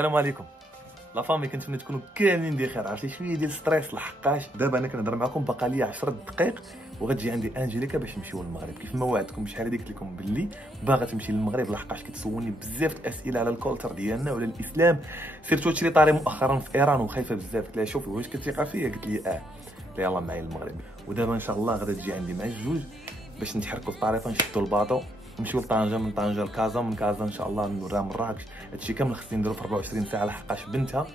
السلام عليكم لا فامي، كنتمنى تكونوا كاملين بخير. عرفتي شويه ديال ستريس لحقاش دابا انا كنهضر معكم باقا لي 10 دقائق وغتجي عندي انجليكا باش نمشيو للمغرب. كيف ما وعدتكم بشحال هذيك قلت لكم باللي باغا تمشي للمغرب لحقاش كتسولني بزاف الاسئله على الكولتر ديالنا وعلى الاسلام، سيرتو هادشي اللي طاري مؤخرا في ايران وخايفه بزاف. قلت لها شوفي واش كتثيقه فيا؟ قالت لي قلت لها يلاه معايا للمغرب. ودابا ان شاء الله غادا تجي عندي مع الجوج باش نتحركوا الطريقه نشدوا الباطو نمشيو لطنجه، من طنجه لكازا، من كازا ان شاء الله نوريها مراكش. هادشي كامل خصني نديرو في 24 ساعه لحقاش بنتها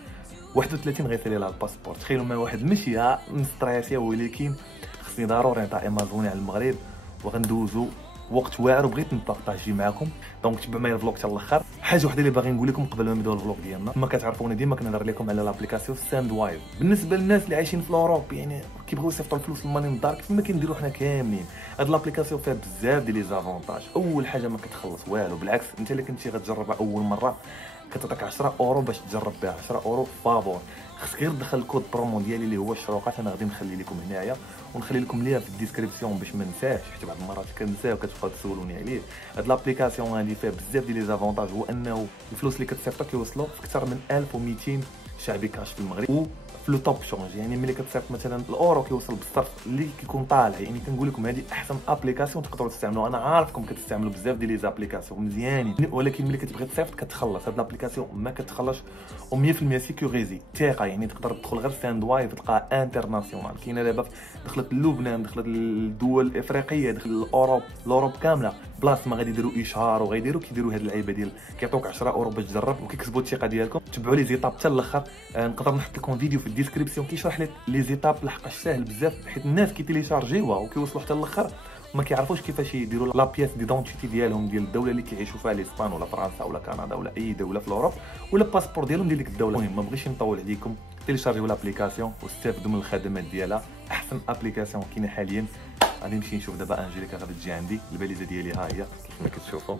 31 غيثري لها الباسبور. تخيلوا ما واحد مشيها مستريسيه، ولكن خصني ضروري نعطي امازوني على المغرب وغندوزو وقت واعر وبغيت نبارطاجي معكم. دونك تبعوا معايا الفلوق حتى الاخر. حاجه وحده اللي باغي نقول لكم قبل ما نبداو الفلوق ديالنا، كما كتعرفوني ديما كنهضر لكم على لابليكاسيون ساند وايف. بالنسبه للناس اللي عايشين في اوروب يعني كيبغيو يصيفطوا الفلوس للماني للدار كيف ما كنديروا حنا كاملين، هاد لابليكاسيون فيها بزاف ديال لي زافونتاج. اول حاجه ما كتخلص والو، بالعكس انت اللي كنتي غتجربها اول مره كتعطيك 10 اورو باش تجرب بها. 10 اورو فابور، خصك غير تدخل الكود برومو ديالي اللي هو الشروقات. انا غادي نخلي لكم هنايا ونخلي لكم ليها في الديسكريبسيون باش ما ننساش، حيت بعض المرات كنساه وكتبقاو تسولوني عليه. هاد لابليكاسيون هادي فيها بزاف ديال لي زافونتاج، هو انه الفلوس اللي كتصيفطوا كيوصلوا في اكثر من 1200 شعبي كاش في المغرب. و في لو توب شونج يعني ملي كتصيفط مثلا الاورو كيوصل بالصرف اللي كيكون طالع. يعني كنقول لكم هذه احسن ابليكاسيون تقدروا تستعملوها. انا عارفكم كتستعملوا بزاف ديال لي زابليكاسيون مزيانين، ولكن ملي كتبغي تصيفط كتخلص. هاد لابليكاسيون ما كتخلصش و100% سيكوريزي ثقه. يعني تقدر تدخل غير ساند وايف تلقاها انترناسيونال. كاينه دابا دخلت لبنان، دخلت الدول الافريقيه، دخلت الاوروب كامله. بلاص ما غادي يديروا اشهار وغيديروا كيديروا هاد اللعيبه ديال كيعطوك 10 اورو باش تجرب وكيكسبوا الثقه ديالكم. تبعوا لي زيتاب حتى الاخر. نقدر نحط لكم فيديو في الديسكريبسيون كيشرح لك لي زيتاب لحقاش ساهل بزاف، حيت الناس كيتيليشارجيوها وكيوصلوا حتى الاخر وما كيعرفوش كيفاش يديروا لا بياس ديدونتيتي ديالهم ديال الدوله اللي كيعيشوا فيها، الاسبان ولا فرنسا ولا كندا ولا اي دوله في اوروب، ولا الباسبور ديالهم ديال ديك الدوله. المهم ما بغيتش نطول عليكم، تيليشارجيو لابليكاسيون واستافدوا من الخدمات ديالها. احسن ابليكاسيون كاينه حاليا. غادي نمشي نشوف دابا انجليكا غادي تجي عندي. الباليزه ديالي ها هي كيف ما كتشوفوا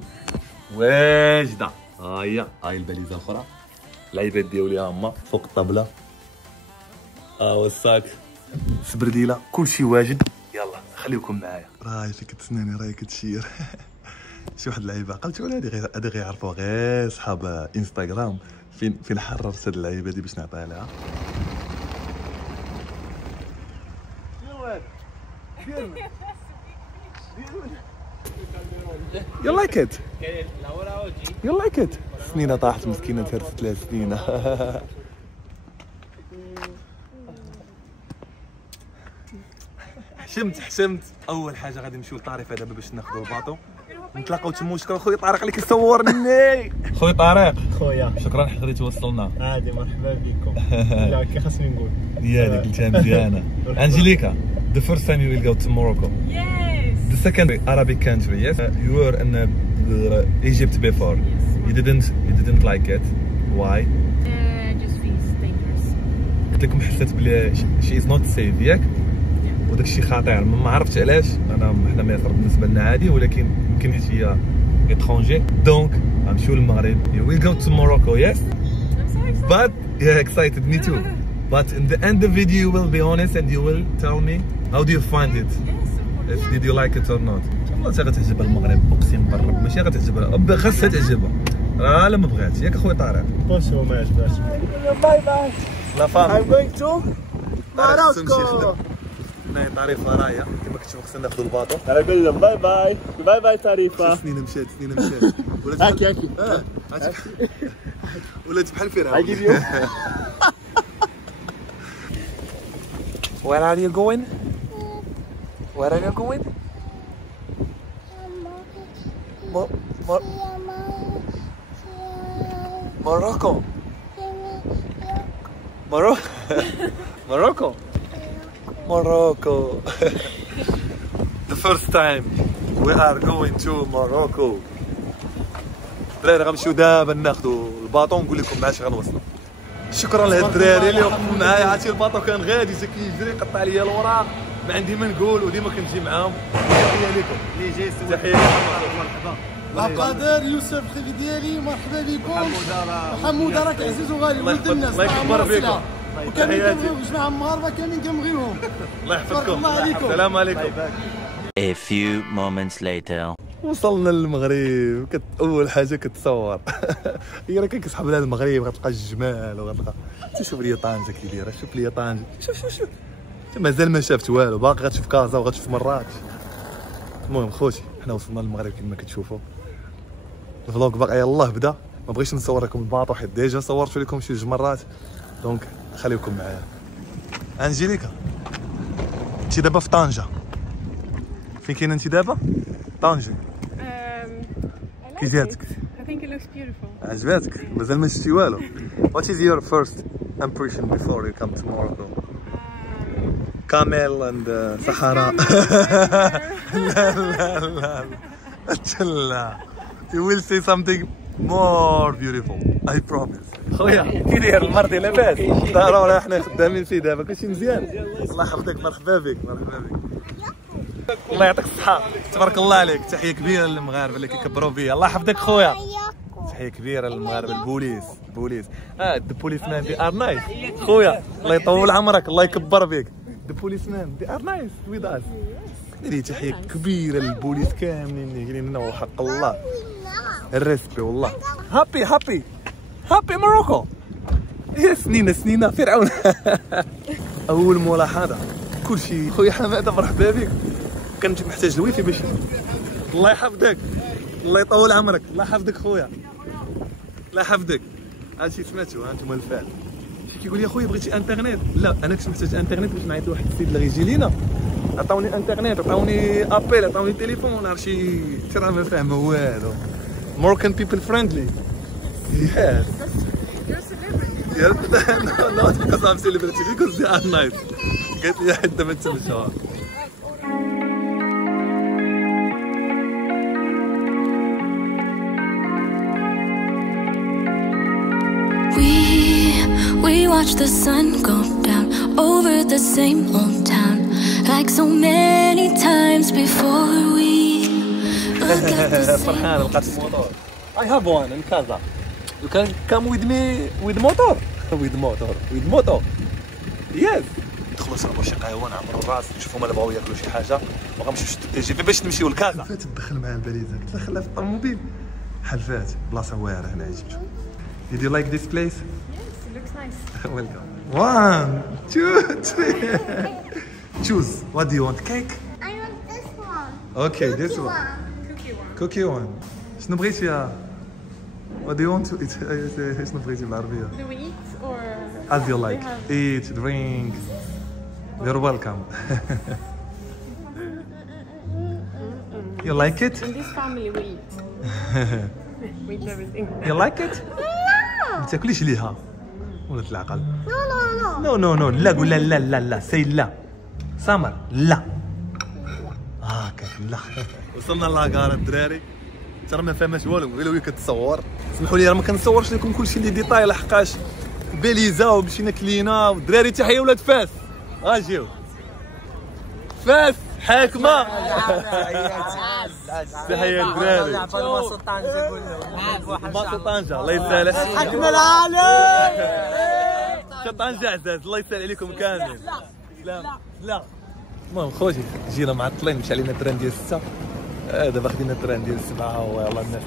واجده. ها هي الباليزه الاخرى. العيبات ديالي ها هما فوق الطابله. هو الصاك، سبرديله، كلشي واجد. يلا خليكم معايا. راهي فيك تسناني راهي كتشير. شي واحد اللعيبه قلت ولا هادي غيعرفوها غير صحاب انستغرام. فين حررت هاد اللعيبه دي باش نعطيها لها. You like it? You like it? سنينة طاحت مسكينة، تهرست لها سنينة. حشمت. أول حاجة غادي نمشيو لطريفة دابا باش ناخدو الباطو نتلاقاو تما. شكرا خويا طارق اللي كيصورني. خويا طارق خويا شكرا حيت غادي توصلنا. عادي، مرحبا بكم. لا كي خاصني نقول يا ديك قلتها مزيانة. Angelica, the first time you will go to Morocco. Yes. The second Arabic country, yes. You were in Egypt before. Yes. You didn't like it. Why? Just feels dangerous. قلت لكم حسيت بلي she is not safe ياك؟ وداك الشيء خطير. ما عرفتش علاش. حنا مصر بالنسبه لنا عادي، ولكن يمكن حيت هي étranger. دونك غنمشيو للمغرب. You will go to Morocco, yes? I'm so excited. But yeah, excited, me too. But in the end of the video you will be honest and you will tell me how do you find it? Yes, of course. Did you like it or not? والله حتى غتعجبها المغرب، اقسم بالرب ماشي غتعجبها، خاصها تعجبها. راه لا ما بغاتش ياك اخويا طارق. واش هو ما عجباش. باي باي. لا فام. I'm going to Morocco. هنايا طريفه راهي كما كتشوفوا خصنا ناخذوا الباطو. انا نقول لهم باي باي. باي باي طريفه. سنينه مشات. هاكي ولات بحال فيرها. I give you. Where are you going? Where are you going? Morocco. Morocco. The first time we are going to Morocco. دراري غنمشيو دابا ناخذوا الباطو ونقول لكم معاش غنوصلوا. شكرا لهاد الدراري اللي وقفوا معايا. عرفتي الباطو كان غادي كيجري قطع ليا الوراق، ما عندي ما نقول وديما كنجي معاهم. تحيه لكم اللي جاي سوا. تحيه مرحبا. عبقادر يوسف الخيفي ديالي، مرحبا بكم. حموده راك عزيز وغالي ولد الناس. الله يكبر بكم. وكاملين كنبغيو جماعه المغاربه كاملين كنبغيوهم. الله يحفظكم. السلام عليكم. A few moments later. وصلنا للمغرب اول حاجه كتصور هي راه كتسحب لها المغرب غتلقى الجمال وغتلقى شوف لي طنجه كي دايره شوف لي طنجه شوف مازال ما شافت والو باقي غتشوف كازا وغتشوف مراكش. المهم خوتي حنا وصلنا للمغرب كما كتشوفوا الفلوق باقي يلاه بدا ما بغيتش نصور لكم الباطو حيت ديجا صورت لكم شي جوج مرات دونك خليكم معايا. انجيليكا انت دابا في طنجه فين كاينه انت دابا؟ طنجه كي جاتك؟ I think it looks beautiful. عجباتك؟ مازال ما شفتي والو. What is your first impression before you come to Morocco? Camel and Sahara. لا You will see something more beautiful. I promise. خويا كي داير المرضي لاباس؟ ضروري حنا خدامين فيه دابا كلشي مزيان. الله يحفظك مرحبا بك مرحبا بك. الله يعطيك الصحة تبارك الله عليك. تحية كبيرة للمغاربة اللي كيكبروا بيا. الله يحفظك خويا. تحية كبيرة للمغاربة البوليس the policeman they are nice خويا الله يطول عمرك الله يكبر بك the policeman they are nice with us. ديري تحية كبيرة للبوليس كاملين اللي قايلين لنا وحق الله الريسبي والله. هابي موروكو يا سنينة فرعون. أول ملاحظة كلشي خويا حماده مرحبا بك كنت محتاج الويفي باش الله يحفظك الله يطول عمرك الله يحفظك خويا الله يحفظك. هادشي سمعتو هانتوما الفعل شي كيقول لي خويا بغيتي انترنيت لا انا كنت محتاج انترنت باش نعيط لواحد السيد اللي غيجي لينا عطاوني انترنت عطاوني ابيل عطاوني تليفون وانا شي ترى ما فاهمه والو. Moroccan people friendly. Yes. You're a celebrity. No, not because I'm celebrity because they are nice. قالت لي حتى ما تسمعش. We watch the sun go down over the same old town like so many times before we look at the same. فرحان لقيت الموتور. I have one in Casa. You can come with me with motor. with motor. Yes. ندخلوا نشربوا شي قهوه نعمروا الراس نشوفوا ما بغاو ياكلوا شي حاجه وغنمشيو تي جي في باش نمشيو لكازا. فات تدخل مع الباليزه قلت لها خليها في الطوموبيل حلفات بلاصه واعره هنا جبتو. Did you like this place? Yes, it looks nice. Welcome. 1 2 3 Choose. What do you want? Cake? I want this one. Okay, this one. Cookie one. شنو بغيتي يا What do you want to eat? شنو بغيتي بالعربيه؟ Do we eat or? As you like. Eat, drink. You're welcome. You like it? In this family we eat. We eat everything. You like it? ما تاكليش ليها ولات العقل. No. نو لا قول لا سي لا سمر لا هاكاك لا. وصلنا لاكار الدراري ترى ما فهماش والو غير وهي كتصور. سمحوا لي راه ما كنصورش لكم كلشي اللي ديتاي لحقاش بليزا ومشينا كلينا والدراري. تحيه ولاد فاس اجيو فاس حاكمه. تحيه الدراري ماسو طنجه الله يسهل حكم العالم طنجه عزاز الله يسهل عليكم كاملين. لا المهم خوتي جينا معطلين مشى علينا التران ديال 6 دابا خدينا التران ديال 7 ويلاه الناس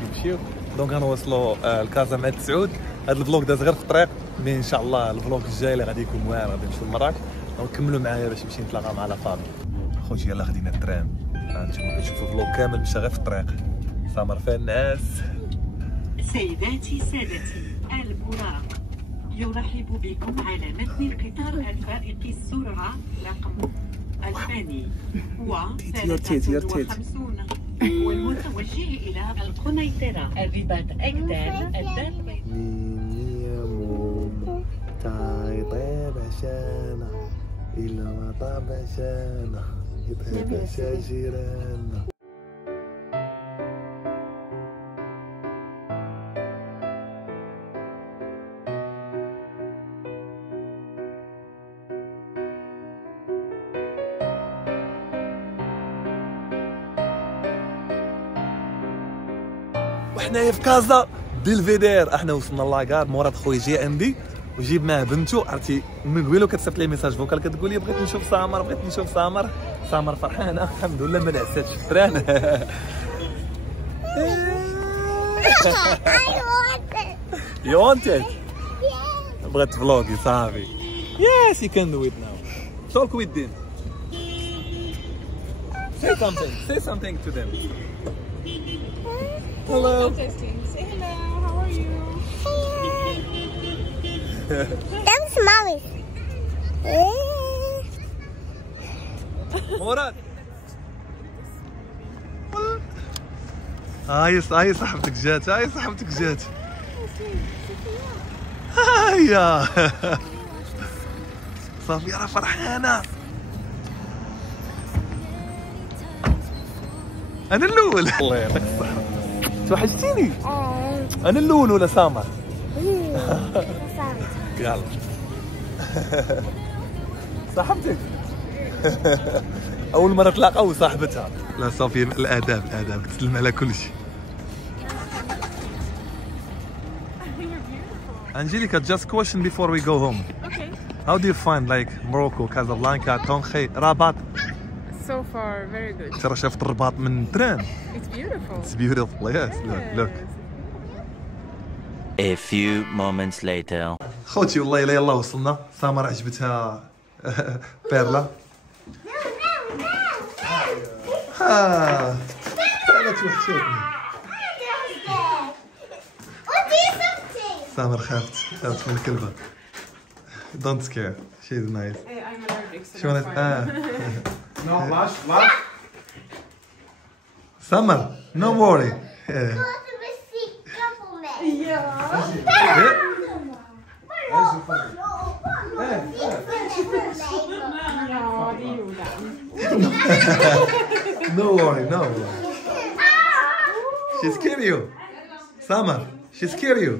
كيمشيو دونك غنوصلوا لكازا مع تسعود. هذا الفلوق داز غير في الطريق مي ان شاء الله الفلوق الجاي اللي غادي يكون واعر غادي نمشيو لمراكش ونكملوا معايا باش نمشي نتلاقى مع لا فامي. خوتي يلاه خدينا التران هانتوما كتشوفوا الفلوق كامل مشى غير في الطريق سامر فيها الناس. سيداتي سادتي البراق يرحب بكم على متن القطار الفائق السرعة رقم الثاني و53 والمتوجه إلى القنيطرة الرباط أكدال الدال يا مومو تعي طيب عشانا إلا ما طاب عشانا يطيب عشا جيرانا. وحنايا في كازا بلفيدير. احنا وصلنا لاكار مراد خويا جي عندي وجيب معاه بنتو عرفتي من قبيله كتصيفط لي ميساج فوكال كتقول لي بغيت نشوف سامر سامر فرحانه الحمد لله ما نعساتش التران. You want it? بغيت فلوغي صافي. Yes, you can do it now. Talk with them. Say something to them. Hello. Say hello. How are you? That's mommy's. مراد. هاي صاحبتك جات. هيا. صافي راه فرحانة. أنا الأول. الله يعطيك الصحة. توحشتيني. أنا الأول ولا سامر؟ يلا. صاحبتك. أول مرة تلاقاو صاحبتها. لا صافي الآداب تسلم على كل شيء. Angelica, just question before we go home. Okay. How do you find like Morocco, Casablanca, Tanger, Rabat? So far, very good. ترى شفت الرباط من التران. It's beautiful. It's beautiful. Yes. Look. A few moments later. خوتي والله إلا يلا وصلنا. سامر عجبتها بيرلا. ها. أنا توحشتني. سامر خافت من الكلبة. Don't scare. She's nice. Hey, I'm allergic, so She wanted. No, lash. Summer, no worry. No worry. She scared you. Summer, she scared you.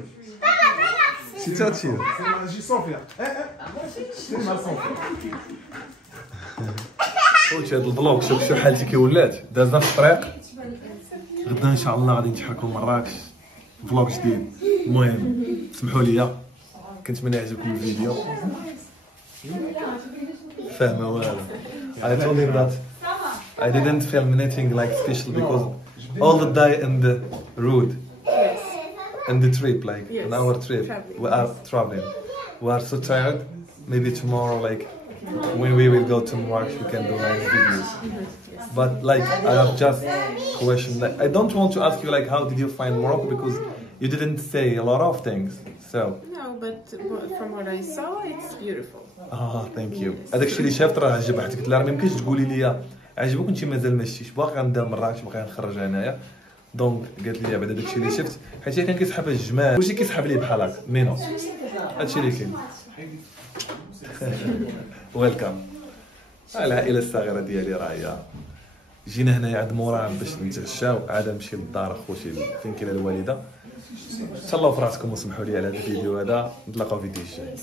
She touched you. J'ai Sophia. C'est ma Sophia. خوتي هذا الفلوق شوف حالتي كي ولات دازنا في الطريق غدا ان شاء الله غادي نتحركوا لمراكش فلوق جديد. المهم سمحوا لي كنت من يعجبكم الفيديو فاهمه والو. I told him that I didn't film anything like special because all the day in the road in the trip like in our trip we are traveling, we are so tired. Maybe tomorrow like when we will go to Marrakesh we can do nice videos. But like I have just question, like I don't want to ask you like how did you find Morocco because you didn't say a lot of things. So No, but from what I saw, it's beautiful. thank you. هذاك الشيء اللي شافت راه عجبها حيت قلت لها راه ما يمكنش تقولي لي عجبك وانت مازال ما شفتيش. باغي غنبدا مراكش باغي نخرج هنايا دونك قالت لي بعد داك الشيء اللي شفت حيت هي كان كيسحب الجمال كلشي كيسحب لي بحال هكا مينو هادشي اللي كاين. ويلكم. العائله الصغيره ديالي راه هي جينا هنايا عند موران باش نتعشاو عاد نمشي للدار اخوتي فين كاينه الوالده. تهلاو في راسكم وسمحوا لي على هذا الفيديو هذا. نتلاقاو في الفيديو الجاي.